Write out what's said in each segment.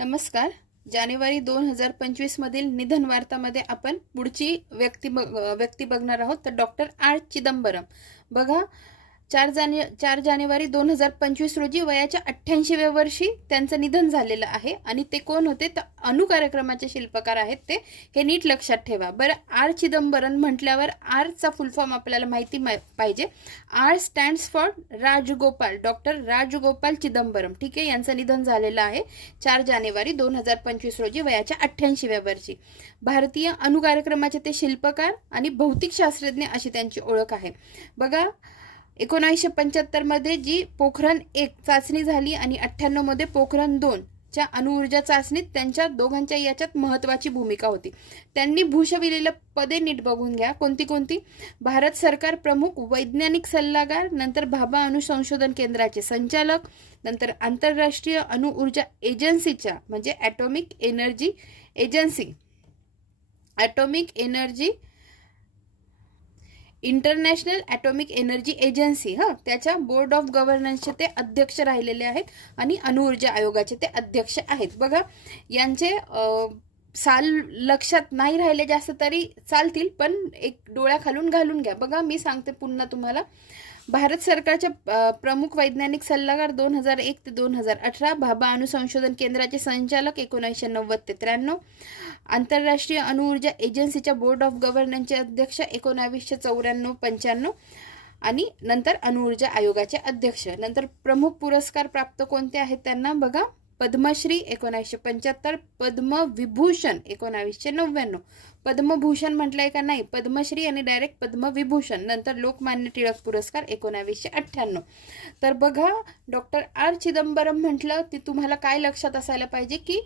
नमस्कार. जानेवारी दोन हजार पंचवीसमधील निधन वार्तामध्ये आपण पुढची व्यक्ती बघ व्यक्ती बघणार आहोत तर डॉक्टर आर चिदंबरम. बघा चार जाने चार जानेवारी दोन हजार पंचवीस रोजी वयाच्या अठ्ठ्याऐंशीव्या वर्षी त्यांचं निधन झालेलं आहे. आणि ते कोण होते? तर अनु कार्यक्रमाचे शिल्पकार आहेत ते. हे नीट लक्षात ठेवा. बरं आर चिदंबरम म्हटल्यावर आरचा फुल फॉर्म आपल्याला माहिती पाहिजे. R stands for Rajagopal doctor Rajagopal Chidambaram. ठीक आहे यांचं निधन झालेलं आहे चार जानेवारी दोन हजार पंचवीस रोजी वयाच्या अठ्ठ्याऐंशीव्या वर्षी. भारतीय अणुकार्यक्रमाचे ते शिल्पकार आणि भौतिक शास्त्रज्ञ अशी त्यांची ओळख आहे. बघा एकोणीसशे पंच्याहत्तरमध्ये जी पोखरण एक चाचणी झाली आणि अठ्ठ्याण्णवमध्ये पोखरण दोन च्या अणुऊर्जा चाचणीत त्यांच्या दोघांच्या याच्यात महत्वाची भूमिका होती. त्यांनी भूषविलेलं पदे नीट बघून घ्या. कोणती कोणती? भारत सरकार प्रमुख वैज्ञानिक सल्लागार नंतर भाभा अणु संशोधन केंद्राचे संचालक नंतर आंतरराष्ट्रीय अणुऊर्जा एजन्सीच्या म्हणजे atomic energy agency. Atomic energy international atomic energy agency हं त्याच्या बोर्ड ऑफ गव्हर्नन्सचे ते अध्यक्ष राहिलेले आहेत आणि अणुऊर्जा आयोगाचे ते अध्यक्ष आहेत. बघा यांचे साल लक्षात नाही राहिले जास्त तरी चालतील पण एक डोळ्याखालून घालून घ्या. बघा मी सांगते पुन्हा तुम्हाला. भारत सरकारच्या प्रमुख वैज्ञानिक सल्लागार दोन हजार एक ते दोन हजार अठरा भाभा अणु संशोधन केंद्राचे संचालक एकोणीसशे नव्वद ते त्र्याण्णव आंतरराष्ट्रीय अणुऊर्जा एजन्सीच्या बोर्ड ऑफ गव्हर्नन्सचे अध्यक्ष एकोणावीसशे चौऱ्याण्णव पंच्याण्णव आणि नंतर अणुऊर्जा आयोगाचे अध्यक्ष. नंतर प्रमुख पुरस्कार प्राप्त कोणते आहेत त्यांना बघा. पद्मश्री एकोणावीसशे पंच्याहत्तर पद्मविभूषण एकोणावीसशे नव्याण्णव. पद्मभूषण म्हटलंय का नाही? पद्मश्री आणि डायरेक्ट पद्मविभूषण नंतर लोकमान्य टिळक पुरस्कार एकोणावीसशे अठ्ठ्याण्णव. तर बघा डॉक्टर आर चिदंबरम म्हटलं ती तुम्हाला काय लक्षात असायला पाहिजे की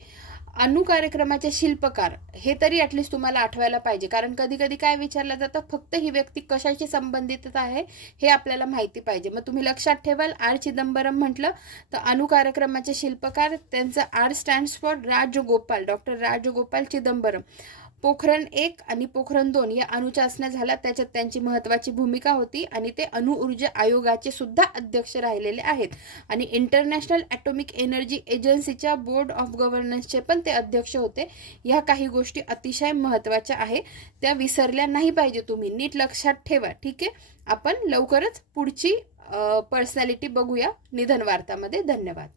अणु कार्यक्रमाचे शिल्पकार हे तरी ॲटलिस्ट तुम्हाला आठवायला पाहिजे. कारण कधी कधी काय विचारलं जातं फक्त ही व्यक्ती कशाशी संबंधित आहे हे आपल्याला माहिती पाहिजे. मग तुम्ही लक्षात ठेवाल. आर चिदंबरम म्हटलं तर अणु कार्यक्रमाचे शिल्पकार त्यांचं R stands for Rajagopal doctor Rajagopal Chidambaram. Pokhran एक आणि पोखरण दोन या अणुचाचण्या झाल्या. त्याच्यात त्यांची महत्वाची भूमिका होती आणि ते अणुऊर्जा आयोगाचे सुद्धा अध्यक्ष राहिलेले आहेत. आणि इंटरनॅशनल ॲटॉमिक एनर्जी एजन्सीच्या बोर्ड ऑफ गव्हर्नन्सचे पण ते अध्यक्ष होते. ह्या काही गोष्टी अतिशय महत्त्वाच्या आहे. त्या विसरल्या नाही पाहिजे तुम्ही. नीट लक्षात ठेवा. ठीक आहे? आपण लवकरच पुढची पर्सनॅलिटी बघूया. निधन वार्तामध्ये. धन्यवाद.